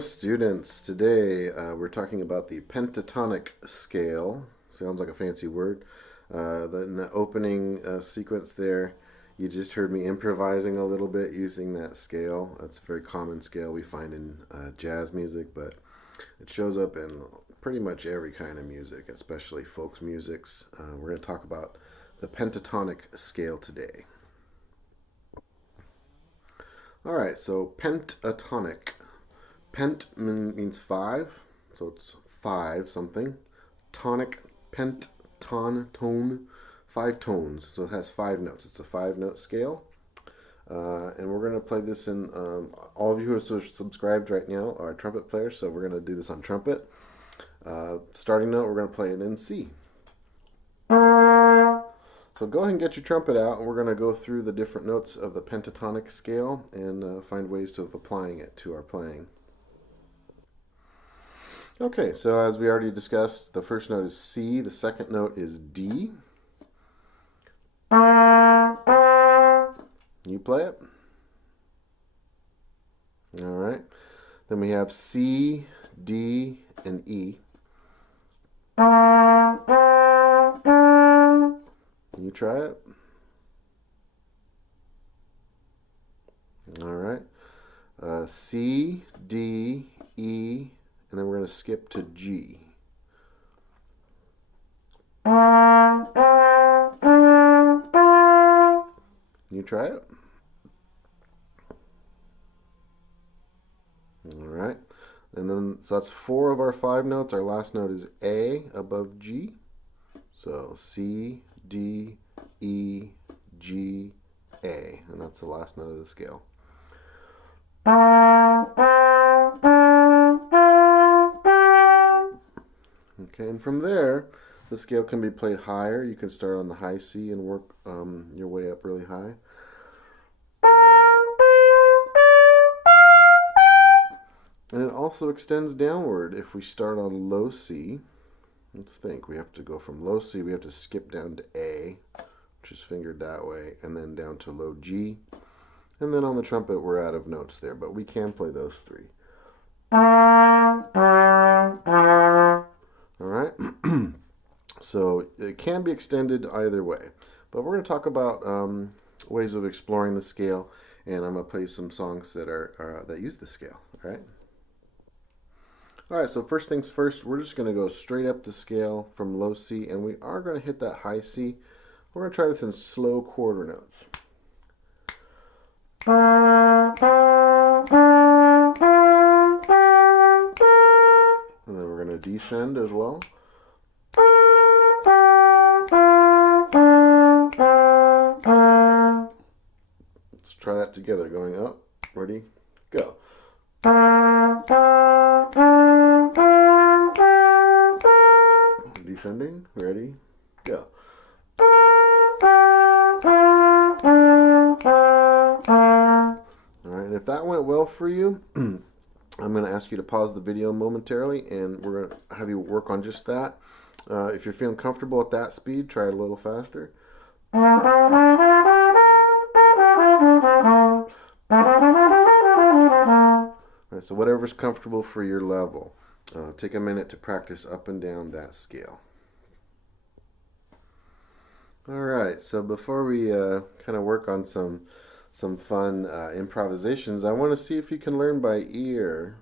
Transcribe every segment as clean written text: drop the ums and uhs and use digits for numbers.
students. Today we're talking about the pentatonic scale. Sounds like a fancy word. In the opening sequence there, you just heard me improvising a little bit using that scale. That's a very common scale we find in jazz music, but it shows up in pretty much every kind of music, especially folk musics. We're going to talk about the pentatonic scale today. All right, so pentatonic. Pent means five, so it's five something. Tonic, pent, tone, five tones. So it has five notes. It's a 5-note scale. And we're going to play this in, all of you who are subscribed right now are trumpet players, so we're going to do this on trumpet. Starting note, we're going to play it in C. So go ahead and get your trumpet out, and we're going to go through the different notes of the pentatonic scale and find ways of applying it to our playing. Okay, so as we already discussed, the first note is C, the second note is D. You play it. All right. Then we have C, D, and E. Can you try it? All right. C, D, E, and then we're going to skip to G. You try it? All right. And then, so that's 4 of our 5 notes. Our last note is A above G. So C, D, E, G, A. And that's the last note of the scale. Okay, and from there, the scale can be played higher. You can start on the high C and work your way up really high. And it also extends downward if we start on low C. Let's think. We have to go from low C, we have to skip down to A, which is fingered that way, and then down to low G. And then on the trumpet, we're out of notes there, but we can play those 3. All right. So it can be extended either way. But we're going to talk about ways of exploring the scale, and I'm going to play some songs that that use the scale. All right. All right, so first things first, we're just going to go straight up the scale from low C, and we are going to hit that high C. We're going to try this in slow quarter notes. And then we're going to descend as well. Let's try that together, going up. Ready? Go. Descending. Ready? Go. All right, and if that went well for you, I'm going to ask you to pause the video momentarily, and we're going to have you work on just that. If you're feeling comfortable at that speed, try it a little faster. All right, so whatever's comfortable for your level. Take a minute to practice up and down that scale. All right, so before we kind of work on some fun improvisations, I want to see if you can learn by ear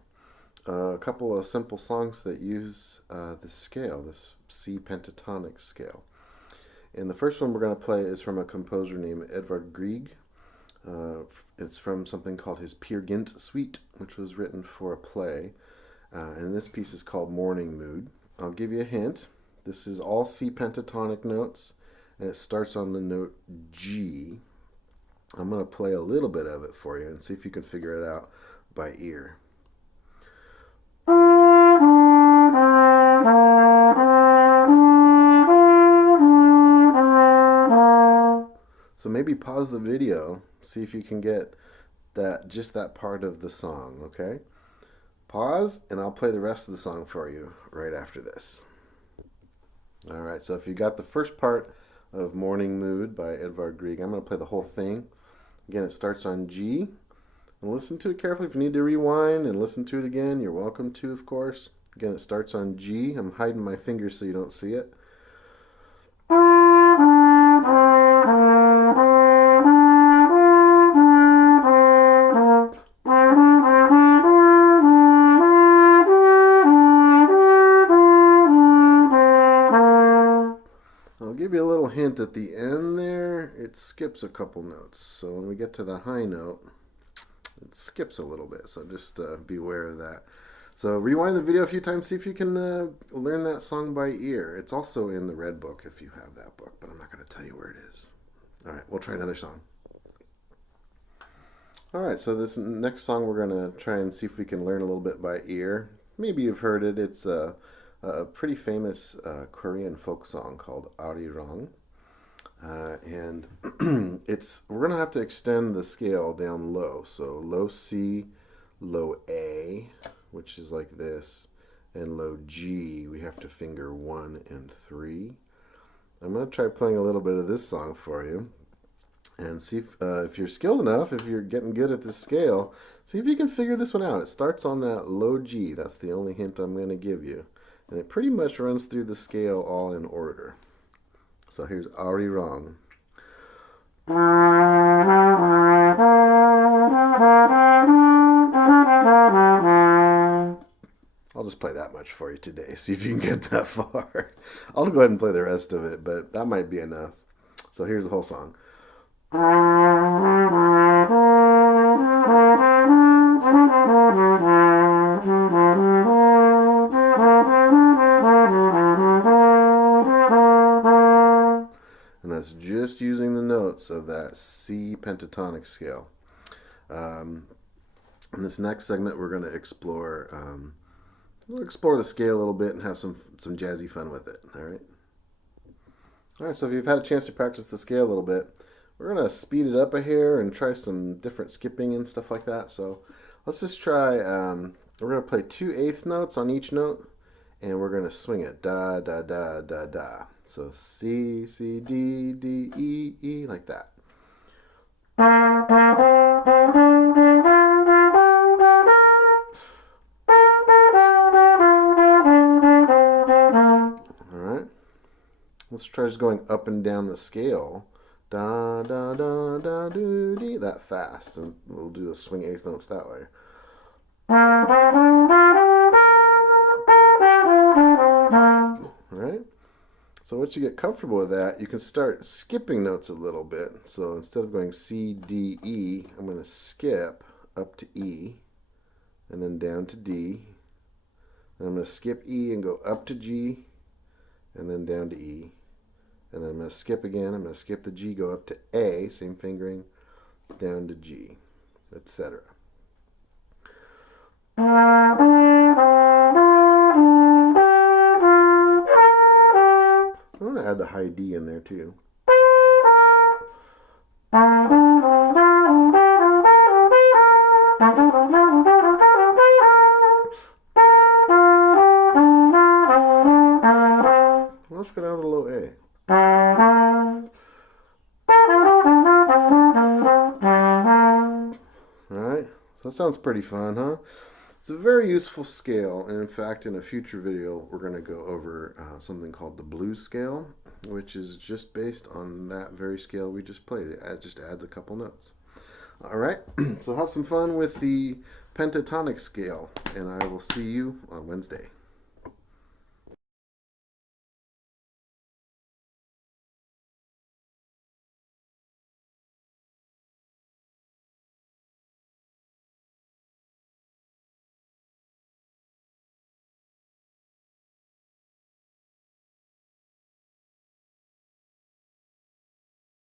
a couple of simple songs that use this scale, this C pentatonic scale. And the first one we're going to play is from a composer named Edvard Grieg. It's from something called his Peer Gynt Suite, which was written for a play. And this piece is called Morning Mood. I'll give you a hint. This is all C pentatonic notes, and it starts on the note G. I'm going to play a little bit of it for you and see if you can figure it out by ear. So maybe pause the video, see if you can get just that part of the song, okay? Pause, and I'll play the rest of the song for you right after this. All right, so if you got the first part of Morning Mood by Edvard Grieg, I'm going to play the whole thing. Again, it starts on G, And listen to it carefully. If you need to rewind and listen to it again, you're welcome to, of course. Again, it starts on G. I'm hiding my fingers so you don't see it. I'll give you a little hint at the end there. It skips a couple notes. So when we get to the high note, it skips a little bit. So just beware of that. So rewind the video a few times, see if you can learn that song by ear. It's also in the Red Book if you have that book, but I'm not going to tell you where it is. All right, we'll try another song. All right, so this next song we're going to try and see if we can learn a little bit by ear. Maybe you've heard it. It's a pretty famous Korean folk song called Arirang. And we're going to have to extend the scale down low. So low C, low A, which is like this, and low G, we have to finger 1 and 3. I'm going to try playing a little bit of this song for you and see if you're skilled enough, if you're getting good at this scale, see if you can figure this one out. It starts on that low G. That's the only hint I'm going to give you. And it pretty much runs through the scale all in order. So here's Arirang. I'll just play that much for you today. See if you can get that far. I'll go ahead and play the rest of it, but that might be enough. So here's the whole song. And that's just using the notes of that C pentatonic scale. In this next segment, we're going to explore we'll explore the scale a little bit and have some jazzy fun with it. All right, so if you've had a chance to practice the scale a little bit, we're going to speed it up a hair and try some different skipping and stuff like that. So let's just try, we're going to play 2 eighth notes on each note, and we're going to swing it, da, da, da, da, da. So C, C, D, D, E, E, like that. Let's try just going up and down the scale. Da, da, da, da, do, dee, that fast. And we'll do the swing eighth notes that way. Alright? So once you get comfortable with that, you can start skipping notes a little bit. So instead of going C, D, E, I'm going to skip up to E, and then down to D. And I'm going to skip E and go up to G, and then down to E. And then I'm going to skip again. I'm going to skip the G, go up to A, same fingering, down to G, etc. I'm going to add the high D in there too. Let's go down to the low A. Alright, so that sounds pretty fun, huh? It's a very useful scale, and in fact, in a future video, we're going to go over something called the blues scale, which is just based on that very scale we just played. It just adds a couple notes. Alright, so have some fun with the pentatonic scale, and I will see you on Wednesday.